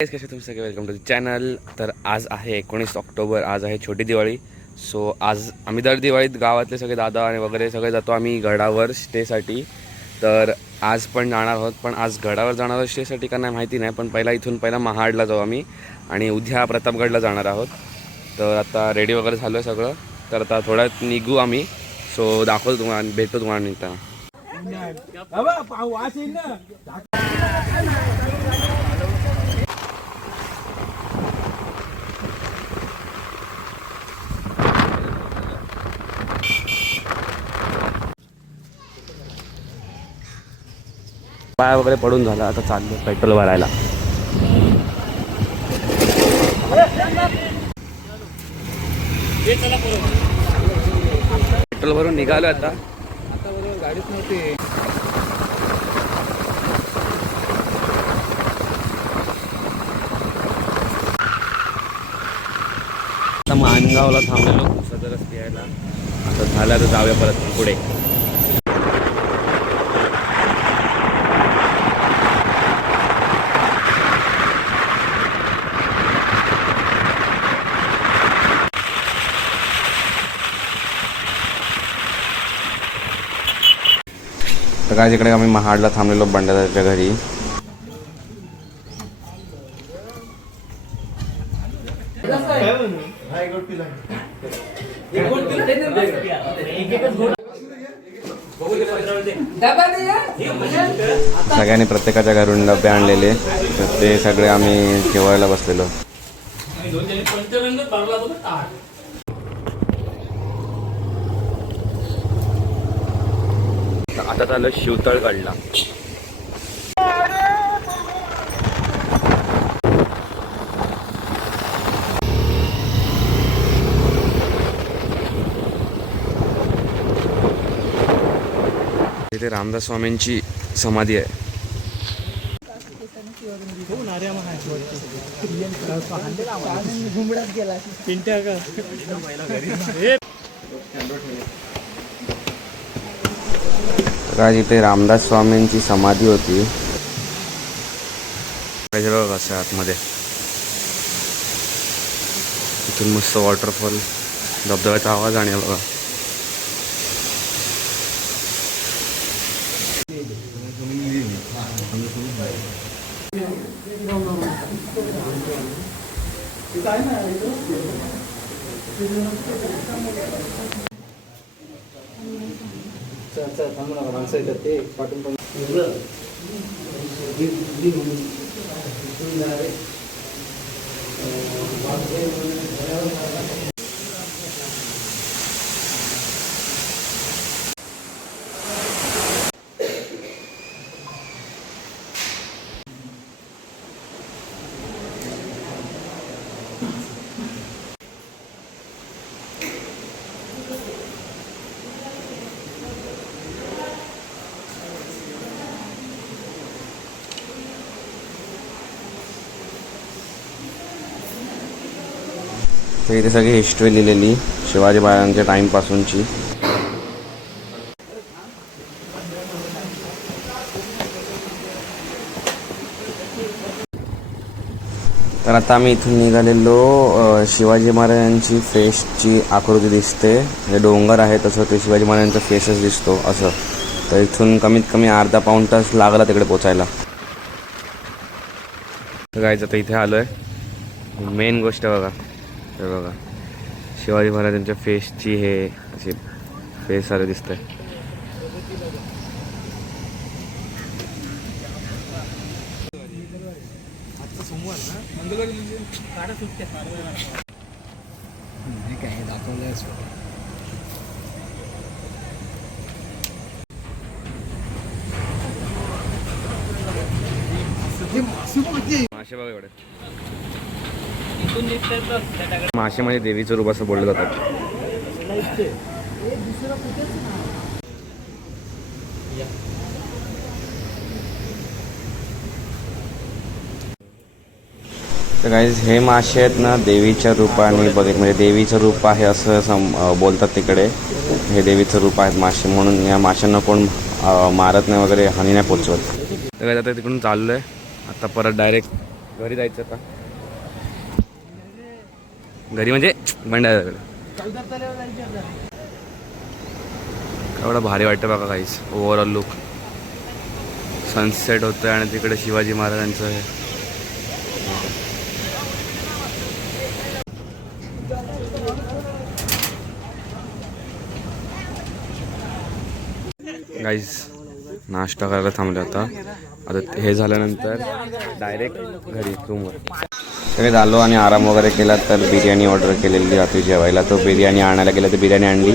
कसे तुम्ही सगळे वेलकम टू चॅनल. तर आज आहे 19 ऑक्टोबर. आज आहे छोटी दिवाळी. सो आज आम्ही दर दिवाळीत गावातले सगळे दादा आणि वगैरे सगळे जातो आम्ही गडावर स्टेसाठी. तर आज पण जाणार आहोत, पण आज गडावर जाणार आहोत स्टेसाठी का नाही माहिती नाही, पण पहिला महाडला जाऊ आम्ही आणि उद्या प्रतापगडला जाणार आहोत. तर आता रेडी वगैरे झालं आहे सगळं, तर आता थोड्यात निघू आम्ही. सो दाखवतो तुम्हाला, भेटतो तुम्हाला निघताना. पाय वगैरे पडून झाला, आता चाललो पेट्रोल भरायला. पेट्रोल भरून निघालो आता बरोबर गाडीच नव्हती. आता माणगावला थांबलेलो पुसाचा रस्ते यायला. आता झालं तर जाऊया परत पुढे. तर काय इकडे आम्ही महाडला थांबलेलो बंडाच्या घरी. सगळ्यांनी प्रत्येकाच्या घरून डबे आणलेले, तर ते सगळे आम्ही जेवायला बसलेलो. आता झालं शिवतळगडला. तिथे रामदास स्वामींची समाधी आहे. काय इथे रामदास स्वामींची समाधी होती. बघा कसं आतमध्ये. इथून मस्त वॉटरफॉल, धबधब्याचा आवाज आणि बघा. तर इथे सगळी हिस्ट्री लिहिलेली शिवाजी महाराजांच्या टाईमपासूनची. तर आता आम्ही इथून निघालेलो. शिवाजी महाराजांची फेसची आकृती दिसते, म्हणजे डोंगर आहे तसं ते शिवाजी महाराजांचा फेसच दिसतो असं. तर इथून कमीत कमी अर्धा पाऊण तास लागला तिकडे पोचायला. तर जायचं तर इथे आलो आहे. मेन गोष्ट बघा, हे बघा शिवाजी महाराजांच्या फेसची हे असे फेस सारं दिसतंय. मासे बघा एवढे. मासे म्हणजे देवीचं रूप असं बोललं जातात. तर गाईज हे मासे आहेत ना देवीच्या रूपाने म्हणजे देवीचं रूप आहे असं बोलतात तिकडे. हे देवीचं रूप आहेत मासे, म्हणून या माशांना कोण मारत नाही वगैरे, हानी नाही पोचवत. तर आता तिकडून चाललो आहे. आता परत डायरेक्ट घरी जायचं का? घरी म्हणजे भंडाऱ्याकडे. एवढं भारी वाटतं बघा काहीच ओव्हरऑल लुक. सनसेट होतोय आणि तिकडे शिवाजी महाराजांचं आहे. गाईज नाश्ता करायला थांबले आता हे झाल्यानंतर डायरेक्ट घरी रूमवर सगळे झालो आणि आराम वगैरे केला. तर बिर्याणी ऑर्डर केलेली रात्री जेवायला. तो बिर्याणी आणायला गेला तर बिर्याणी आणली.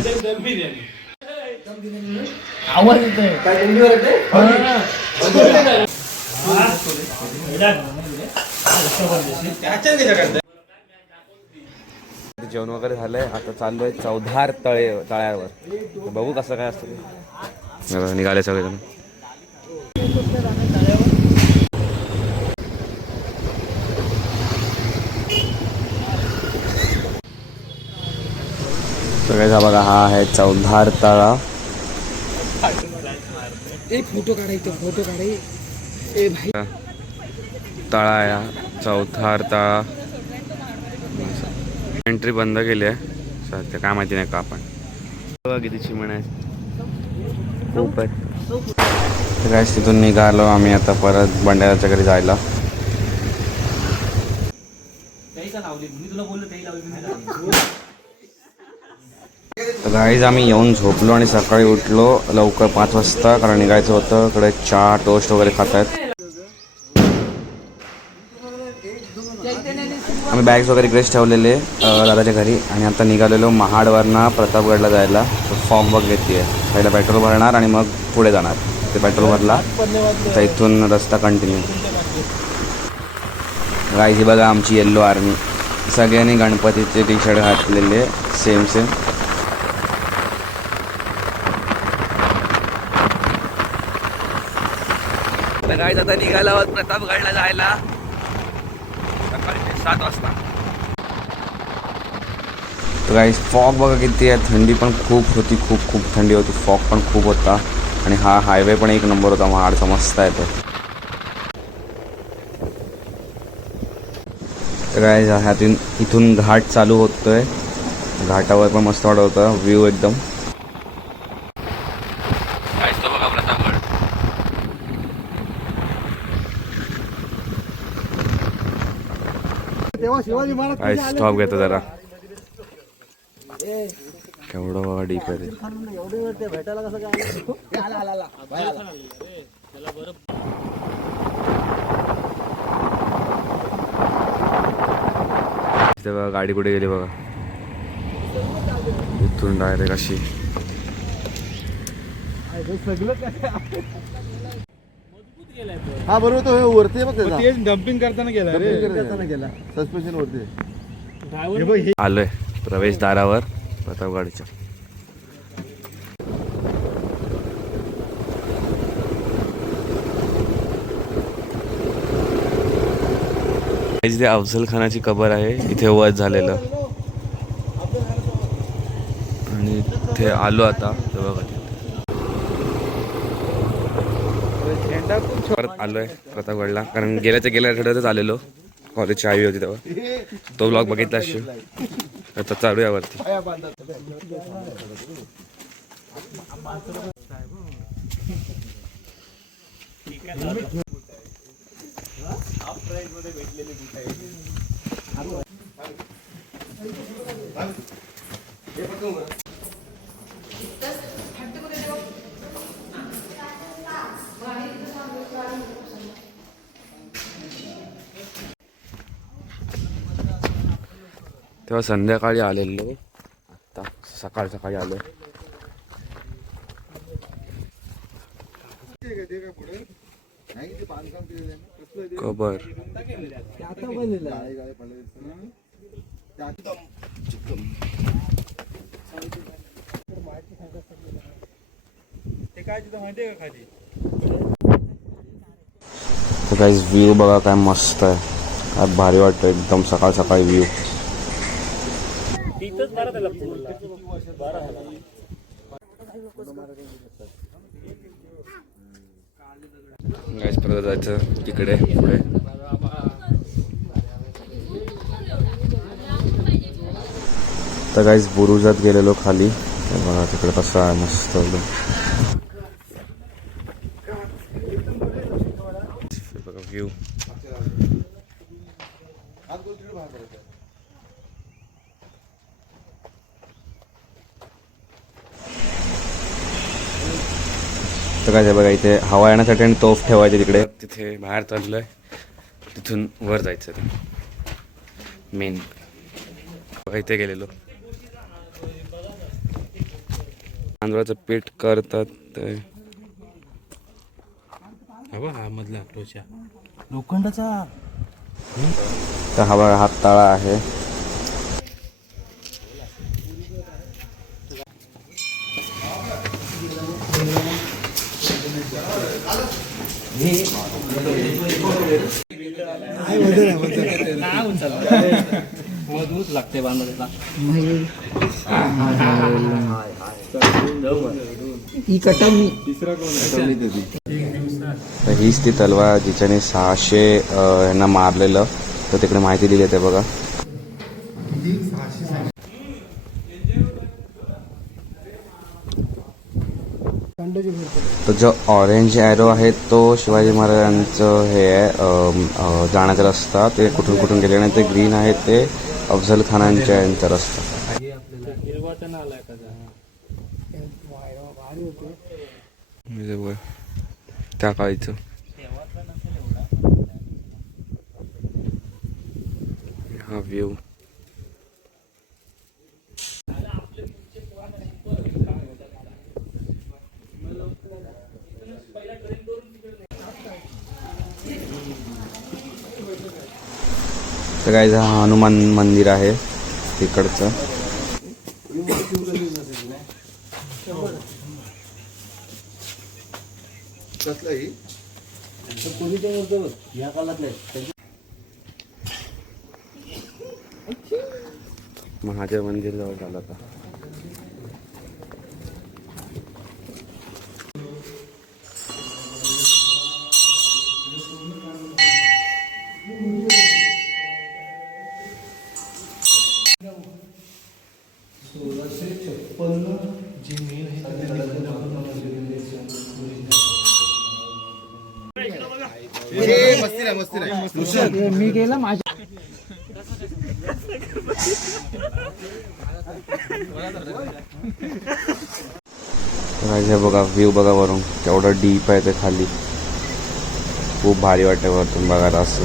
जेवण वगैरे झालंय. आता चाललोय चौधार तळ्यावर. बघू कसं काय असतं. निघाले सगळेजण. सगळ्याचा बघा हा आहे चौधार तळा. फोटो काढाय तळा या चौधार तळा. एंट्री बंद केली आहे सध्या, काय माहिती नाही का. आपण बघा किती चिमण आहे, खूप आहे. काय तिथून निघालो आम्ही आता परत भंडाऱ्याच्या घरी जायला. गाईज आम्ही येऊन झोपलो आणि सकाळी उठलो लवकर 5 वाजता, कारण निघायचं होतं. इकडे चहा टोस्ट वगैरे खात आहेत. आम्ही बॅग्स वगैरे इकडेच ठेवलेले दादाच्या घरी आणि आता निघालेलो महाडवरनं प्रतापगडला जायला. फॉर्म बघ घेते आहे. पहिला पेट्रोल भरणार आणि मग पुढे जाणार. ते पेट्रोल भरला तर इथून रस्ता कंटिन्यू. गाईज ही बघा आमची येल्लो आर्मी. सगळ्यांनी गणपतीचे टी शर्ट घातलेले सेम. गाईज आता निघाला आहोत प्रतापगडला जायला सकाळी 7 वाजता. तर गाईज फॉग बघा किती आहे. थंडी पण खूप होती, खूप थंडी होती. फॉग पण खूप होता आणि हा हायवे पण एक नंबर होता. महाडचा मस्त आहे तो. तर गाईज ह्यातून इथून घाट चालू होतोय. घाटावर पण मस्त वाटत होतं व्ह्यू एकदम. काय स्टॉप घेतो जरा. केवढं डीप आहे. बघा गाडी कुठे गेली बघा. इथून डायरेक्ट अशी. हा बरोबर तो वरती बघ त्याचा. डम्पिंग करताना गेला सस्पेन्शन वरती. आलोय प्रवेशद्वारावर प्रतापगडच्या. जिथे अफजल खानाची कबर आहे इथे वध झालेलं आणि इथे आलो आता. परत आलोय प्रतापगडला, कारण गेल्या आठवड्यातच आलेलो. कॉलेजची आई होती तेव्हा. तो ब्लॉग बघितला असेल. आता चालू यावरती. तेव्हा संध्याकाळी आलेलो. आता सकाळी आलोय. कबर गाइस व्ह्यू बघा काय मस्त आहे. काय भारी वाटतं एकदम सकाळी व्ह्यू. गाइस परत जायचं तिकडे पुढे. तर काहीच बुरुजात गेलेलो खाली. तर बघा तिकडे कसं आहे मस्त एकदम. बघा व्ह्यू. तर काय बघा इथे हवा येण्यासाठी आणि तोफ ठेवायचे तिकडे. तिथे बाहेर चाललोय, तिथून वर जायचं ते मेन. बघा इथे गेलेलो. तांदूळाचं पीठ करतात ते. हा मधला लोखंडाचा. तर हवा हात तळा आहे. लागते बांधायला ही कटवणी. तर हीच ती तलवार जिच्याने 600 यांना मारलेलं. तर तिकडे माहिती दिली आहे बघा. तो जो ऑरेंज ॲरो आहे तो शिवाजी महाराजांचं हे आहे जाण्याचा रस्ता. ते कुठून कुठून गेले आणि ते ग्रीन आहे ते अफजल खानांच्या यांचा रस्ता. त्या काळीचं हा व्ह्यू. तर काय हा हनुमान मंदिर आहे तिकडचं. महादेव मंदिर जवळ झालं आता. मी गेला माझ्या बघा व्ह्यू बघा वरून केवढं डीप आहे ते खाली. खूप भारी वाटतं वरतून बघायला असं.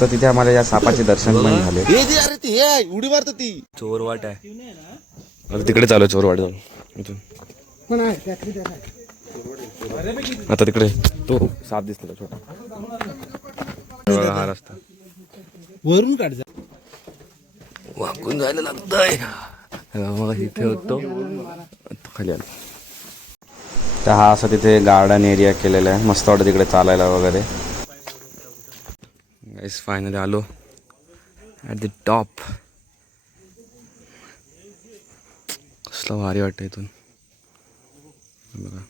तर तिथे आम्हाला या सापाचे दर्शन पण झाले. उडी मारत ती चोरवाट आहे. आता तिकडे चालू चोरवाट जाऊन इथून. पण आहे त्यातली त्यात आहे. आता तिकडे तो साप दिसला छोटा. हा रस्ता वरून काढजा. वाकून जायला लागतंय. मग इथे होतो खाली आलो. तर हा असं तिथे गार्डन एरिया केलेला आहे. मस्त वाटतं तिकडे चालायला वगैरे. गाईस फायनली आलो ॲट द टॉप. कसलं भारी वाटतं इथून बघा.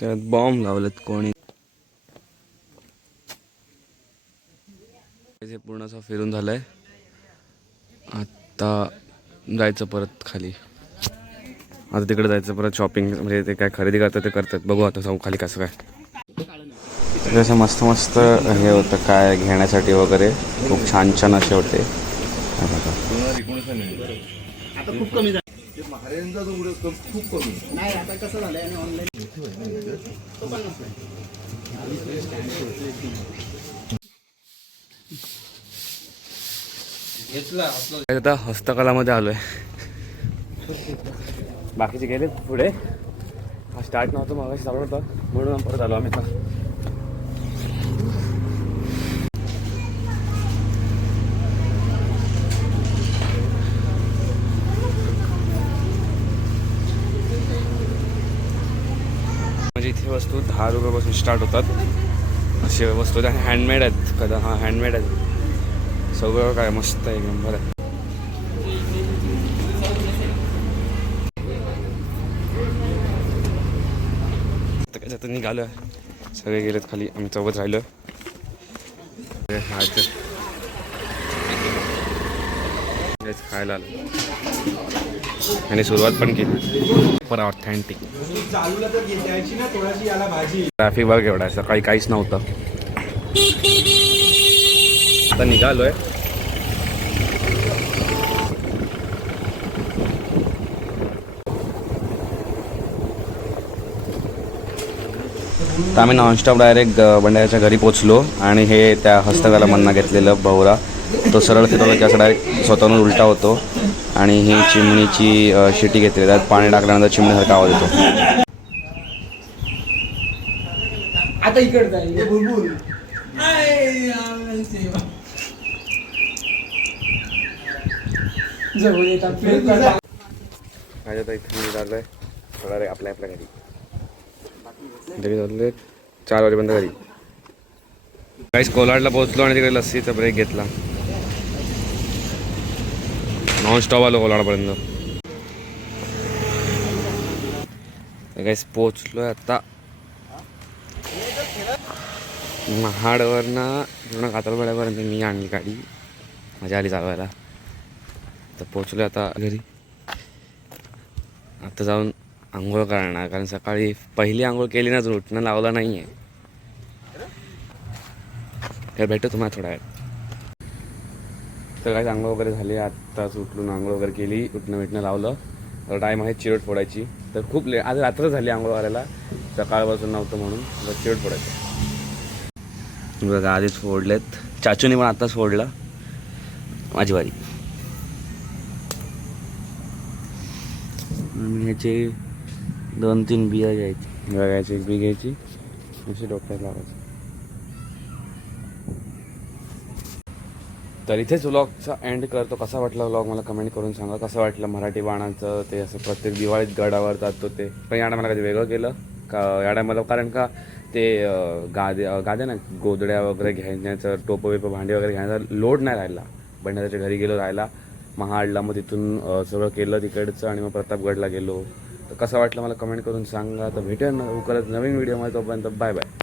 त्यात बॉम्ब लावलेत कोणी. पूर्ण असं फिरून झालंय. आता जायचं परत खाली. आता तिकडे जायचं परत शॉपिंग. म्हणजे ते काय खरेदी करतात ते करतात. बघू आता जाऊ खाली कसं काय. असं मस्त मस्त हे होतं काय घेण्यासाठी वगैरे. खूप छान छान असे होते. खूप कमी खूप कमी नाही आता कसं झालंय आणि ऑनलाईन आता हस्तकलामध्ये आलोय. बाकीचे गेले पुढे. हा स्टार्ट नव्हतं मागाशी चालू होता म्हणून परत आलो आम्ही. आता म्हणजे इथे वस्तू 10 रुपयापासून स्टार्ट होतात. असे वस्तू त्या हँडमेड आहेत. कदा हा हँडमेड आहेत सगळं. काय मस्त आहे एकदम. बरं आता निघालो सगळे गेलेत खाली, आम्ही चौघच राहिलो. खायला आलो आणि सुरुवात पण केली पर ऑथेंटिक. ट्रॅफिक बघ एवढा आहे, सकाळी काहीच नव्हतं. आता निघालोय. तर आम्ही नॉनस्टॉप डायरेक्ट बंड्याच्या घरी पोचलो आणि हे त्या हस्तकलामधनं घेतलेलं भवरा तो सरळ फिरवला की असं डायरेक्ट स्वतःहून उलटा होतो आणि ही चिमणीची शिटी घेतली, त्यात पाणी टाकल्यानंतर चिमणीसारखा आवाज येतो. आता इकडे जाईल जवळ येतात माझ्या इथे निघालो आहे थोडा रे आपल्या घरी. घरी झाले 4 वाजेपर्यंत घरी. काहीच कोलाडला पोहोचलो आणि तिकडे लस्सीचा ब्रेक घेतला. नॉनस्टॉप आलो कोलाडपर्यंत. काहीच पोचलोय आता महाडवरनं पूर्ण कातरवाड्यापर्यंत मी आणली गाडी, मजा आली चालवायला. तर पोचलो आता घरी. आता जाऊन आंघोळ करणार, कारण सकाळी पहिली आंघोळ केली ना, अजून उठणं लावलं नाही आहे. तर भेटतो तुम्हाला थोडा वेळ. तर काही आंघोळ वगैरे झाली, आत्ताच उठलून आंघोळ वगैरे केली, उठणं लावलं. तर टाईम आहे चिरोट फोडायची. तर खूप लेट, आज रात्र झाली आंघोळ करायला, सकाळपासून नव्हतं म्हणून तर चिरोट फोडायचं. बघा आधीच फोडलेत, चाचूने पण आत्ताच फोडलं. माझी वारी. ह्याचे 2-3 बिया घ्यायची, बघायची एक बी घ्यायची, अशी डोक्यात लावायची. तर इथेच व्लॉगचा एंड करतो. कसा वाटला व्लॉग मला कमेंट करून सांगा. कसं वाटलं मराठी बाणाचं ते, असं प्रत्येक दिवाळीत गडावर जातो ते. पण या टायमाला कधी वेगळं केलं का या टायमाला, कारण का ते गाद्या ना गोदड्या वगैरे घेण्याचं, टोपं वेपं भांडी वगैरे घेण्याचा लोड नाही राहिला. बंड्याच्या घरी गेलो राहायला महाडला, मग तिथून सगळं केलं तिकडचं आणि मग प्रतापगडला गेलो. तर कसं वाटलं मला कमेंट करून सांगा. तर भेटूया लवकरच नवीन व्हिडिओमध्ये, तोपर्यंत बाय बाय.